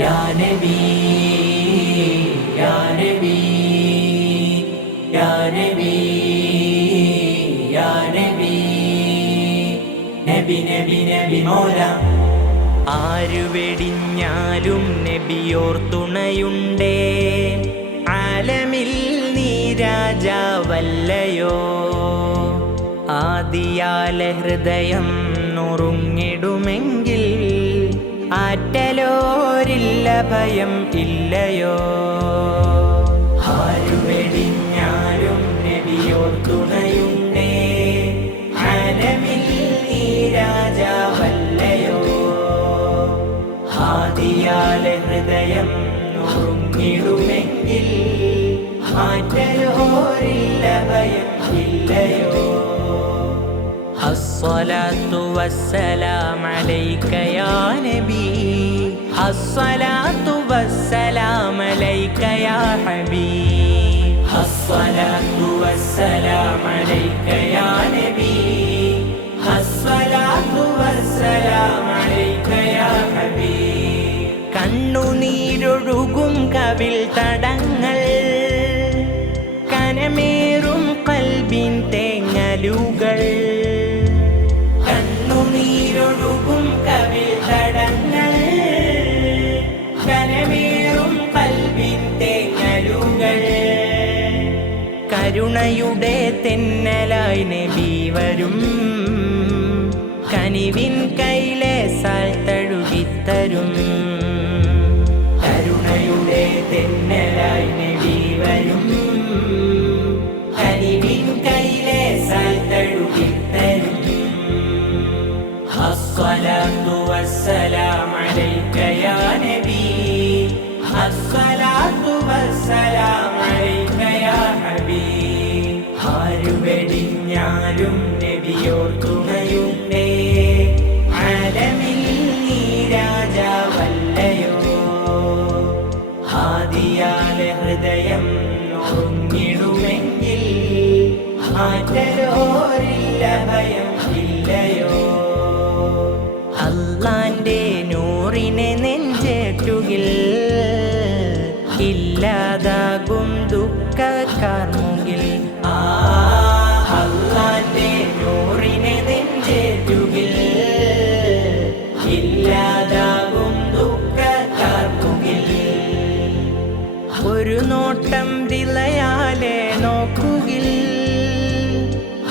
യാ നബി യാ നബി യാ നബി യാ നബി നബി നബി നബി മൗല. ആരു വെടിഞ്ഞാലും നബിയോർ തുണയുണ്ടേ, ആലമിൽ നീ രാജാവല്ലയോ. ആദിയാല ഹൃദയം നുറുങ്ങിടുമെങ്കിൽ ആറ്റലോരില്ല ഭയം ഇല്ലയോ. ആരു വെടിഞ്ഞാലും നബിയോർ തുണയുണ്ടേ, ആലമിൽ നീ രാജാവല്ലയോ. ആദിയാല ഹൃദയം നുറുങ്ങിടുമെങ്കിൽ ആറ്റലോരില്ല ഭയം ഇല്ലയോ. അസ്സലാത്തു വസ്സലാം അലൈക യാ നബി, അസ്സലാത്തു വസ്സലാം അലൈക യാ ഹബീബ്. അസ്സലാത്തു വസ്സലാം അലൈക യാ നബി, അസ്സലാത്തു വസ്സലാം അലൈക യാ ഹബീബ്. കണ്ണുനീരൊഴുകും കവിൾ തടങ്ങൾ, കനമേറും കൽബിൻ തേങ്ങലുകൾ. കണ്ണുനീരൊഴുകും കവിൾ തടങ്ങൾ, കനമേറും കൽബിൻ തേങ്ങലുകൾ. കരുണയുടെ തെന്നലായി നബി വരും, കനിവിൻ കൈലേസാൽ തഴുകിത്തരും. കരുണയുടെ തെന്നലായി നബി വരും, കനിവിൻ കൈലേസാൽ തഴുകിത്തരും. അസ്സലാത്തു വസ്സലാം അലൈക യാ നബി, അസ്സലാത്തു വസ്സലാം അലൈക യാ ഹബീബ്. ആരു വെടിഞ്ഞാലും നബിയോർ തുണയുണ്ടേ, ആലമിൽ നീ രാജാവല്ലയോ. ആദിയാല ഹൃദയം നുറുങ്ങിടുമെങ്കിൽ ആറ്റലോരില്ല ഭയം ഇല്ലയോ. അല്ലാന്റെ നൂറിനെ നെഞ്ചേറ്റുകിൽ ഇല്ലാതാകും ദുഃഖക്കാർമുകിൽ. അല്ലാന്റെ നൂറിനെ നെഞ്ചേറ്റുകിൽ ഇല്ലാതാകും ദുഃഖക്കാർമുകിൽ. ഒരു നോട്ടം ദിളയാലെ നോക്കുകിൽ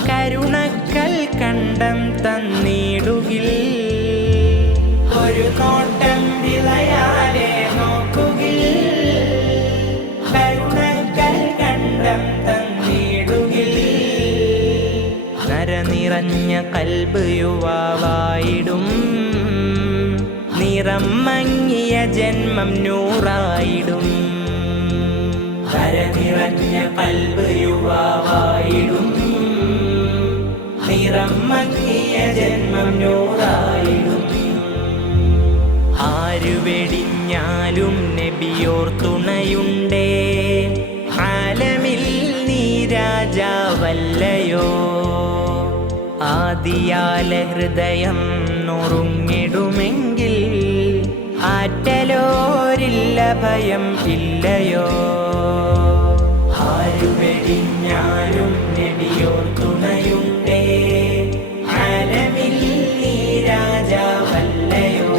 കരുണക്കൽ കണ്ടം തന്നിടുകിൽ. ഒരു നോട്ടം ദിളയാലെ നോക്കുകിൽ കരുണക്കൽ കണ്ടം തന്നിടുകിൽ. നരനിറഞ്ഞ കൽബ് യുവാവായിടും, നിറം മങ്ങിയ ജന്മം നൂറായിടും. നരനിറഞ്ഞ കൽബ് യുവാവായിടും, നിറം മങ്ങിയ ജന്മം നൂറായിടും. ആരു വെടിഞ്ഞാലും നബിയോർ തുണയുണ്ടേ, ആലമിൽ നീ രാജാവല്ലയോ. ആദിയാല ഹൃദയം നുറുങ്ങിടുമെങ്കിൽ ആറ്റലോരില്ല ഭയം ഇല്ലയോ. ആരു വെടിഞ്ഞാലും നബിയോർ തുണയുണ്ടേ, ആലമിൽ നീ രാജാവല്ലയോ.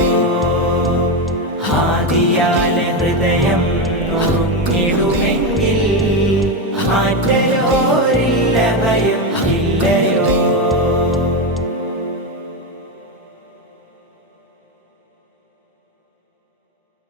ആദിയാല ഹൃദയം നുറുങ്ങിടുമെങ്കിൽ ആറ്റലോരില്ല